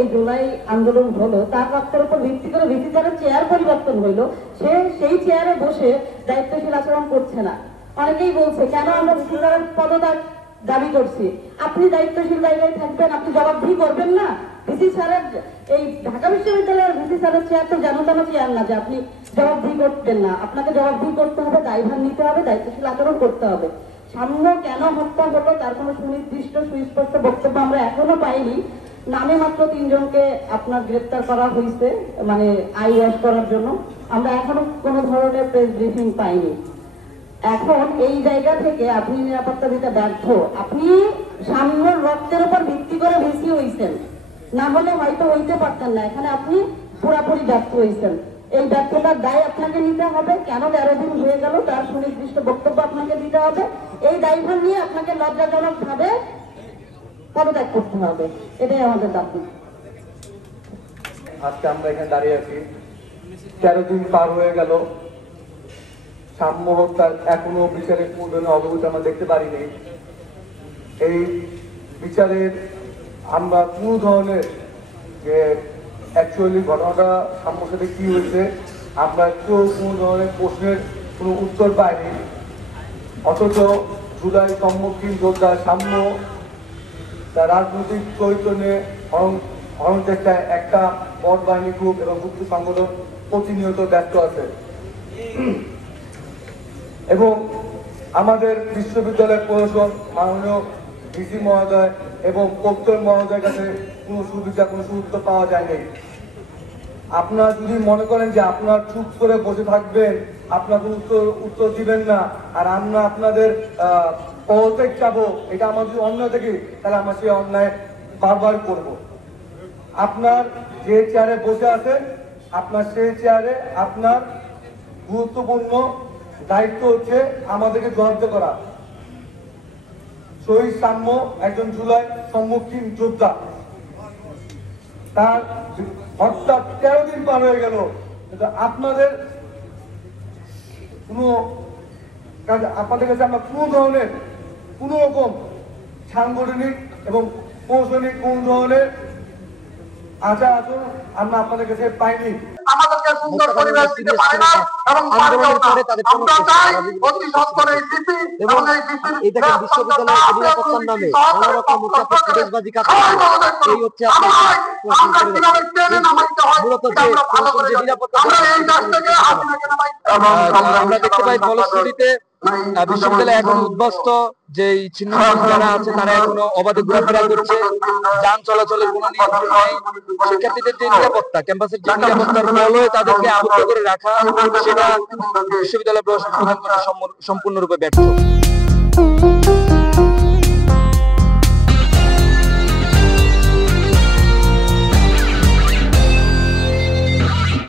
এই জুলাই আন্দোলন হলো, তার রক্তের উপর ভিত্তি করে ভিত্তি যারা চেয়ার পরিবর্তন হইলো, সে সেই চেয়ারে বসে দায়িত্বশীল আচরণ করছে না। অনেকেই বলছে কেন আমরা ভিত্তিদারের পদত্যাগ দাবি করছি। আপনি দায়িত্বশীল জায়গায় থাকবেন, আপনি জবাবদিহি করবেন না। ভিসি স্যারের এই ঢাকা বিশ্ববিদ্যালয়ের ভিসি স্যারের চেয়ার তো যেন তেন চেয়ার না যে আপনি জবাবদিহি করবেন না। আপনাকে জবাবদিহি করতে হবে, দায়ভার নিতে হবে, দায়িত্বশীল আচরণ করতে হবে। সামনে কেন হত্যা হলো তার কোনো সুনির্দিষ্ট সুস্পষ্ট বক্তব্য আমরা এখনো পাইনি। নামে মাত্র 3 জনকে আপনার গ্রেপ্তার করা হয়েছে, মানে আই ওয়াশ করার জন্য। আমরা এখনো কোনো ধরনের প্রেস ব্রিফিং পাইনি। এখন এই জায়গা থেকে আপনি নিরাপত্তা দিতে ব্যর্থ। আপনি সামনের রক্তের উপর ভিত্তি করে বেশি হয়েছেন, না হলে হয়তো হইতে পারতেন না। এখানে আপনি পুরাপুরি ব্যর্থ হয়েছেন। এই ব্যর্থতার দায় আপনাকে নিতে হবে। কেন 13 দিন হয়ে গেল তার সুনির্দিষ্ট বক্তব্য আপনাকে দিতে হবে। এই দায়ভার নিয়ে আপনাকে লজ্জাজনক ভাবে পদত্যাগ করতে হবে। এটাই আমাদের দাবি। আজকে আমরা এখানে দাঁড়িয়ে আছি, 13 দিন পার হয়ে গেল, সাম্য হত্যার এখনো বিচারের পূর্ণ অগ্রগতি আমরা দেখতে পারিনি। এই বিচারের আমরা কোনো ধরনের যে অ্যাকচুয়ালি ঘটনাটা সাম্যর সাথে কি হয়েছে আমরা কেউ কোনো ধরনের প্রশ্নের কোনো উত্তর পাইনি। অথচ জুলাই সম্মুখীন যোদ্ধা সাম্য তার রাজনৈতিক চৈতন্যে হরণ চেষ্টায় একটা বড় বাহিনী গ্রুপ এবং গুপ্ত সংগঠন প্রতিনিয়ত ব্যস্ত আছে। এবং আমাদের বিশ্ববিদ্যালয় প্রশাসন, মাননীয় ভিসি মহোদয় এবং প্রক্টর মহোদয়ের কাছে কোনো সুবিধা, কোনো সুবিধা পাওয়া যায়নি। আপনারা যদি মনে করেন যে আপনারা চুপ করে বসে থাকবেন, আপনার কোনো উত্তর দিবেন না, আর আমরা আপনাদের পদত্যাগ চাবো, এটা আমার যদি অন্যায় থেকে, তাহলে আমরা সেই অন্যায় বারবার করব। আপনার যে চেয়ারে বসে আছেন, আপনার সেই চেয়ারে আপনার গুরুত্বপূর্ণ দায়িত্ব হচ্ছে আমাদেরকে জবাবদিহি করা। শহীদ সাম্য একজন জুলাই সম্মুখীন যোদ্ধা, তার হত্যা 13 দিন পার হয়ে গেল, কিন্তু আপনাদের আপনাদের কাছে আমরা কোনো ধরনের কোনো রকম সাংগঠনিক এবং প্রশাসনিক কোন ধরনের আচার আচরণ আমরা আপনাদের কাছে পাইনি। আমাদেরকে সুন্দর পরিবেশ দিতে পারে না এবং পারবেও না। আমরা চাই অতি সত্বরে এই ডিসি এবং এই ডিসির বিশ্ববিদ্যালয়ের নিরাপত্তার নামে নানা রকম প্রতিবাদী কাজ এই হচ্ছে আমরা কিভাবে ট্রেনে নামাইতে হয় মূলত আমরা ভালো করে নিরাপত্তা আমরা এই কাজ থেকে আপনাকে নামাই। আমরা দেখতে পাই ফলশ্রুতিতে বিশ্ববিদ্যালয় এখন উদ্বাস্ত, যে ছিন্ন যারা আছে তারা এখনো অবাধে ঘোরাফেরা করছে, যান চলাচলের কোনো নিয়ন্ত্রণ নেই। শিক্ষার্থীদের যে নিরাপত্তা, ক্যাম্পাসের যে নিরাপত্তার বলয়ে তাদেরকে আবদ্ধ করে রাখা, সেটা বিশ্ববিদ্যালয় প্রশাসন প্রদান করতে সম্পূর্ণরূপে ব্যর্থ।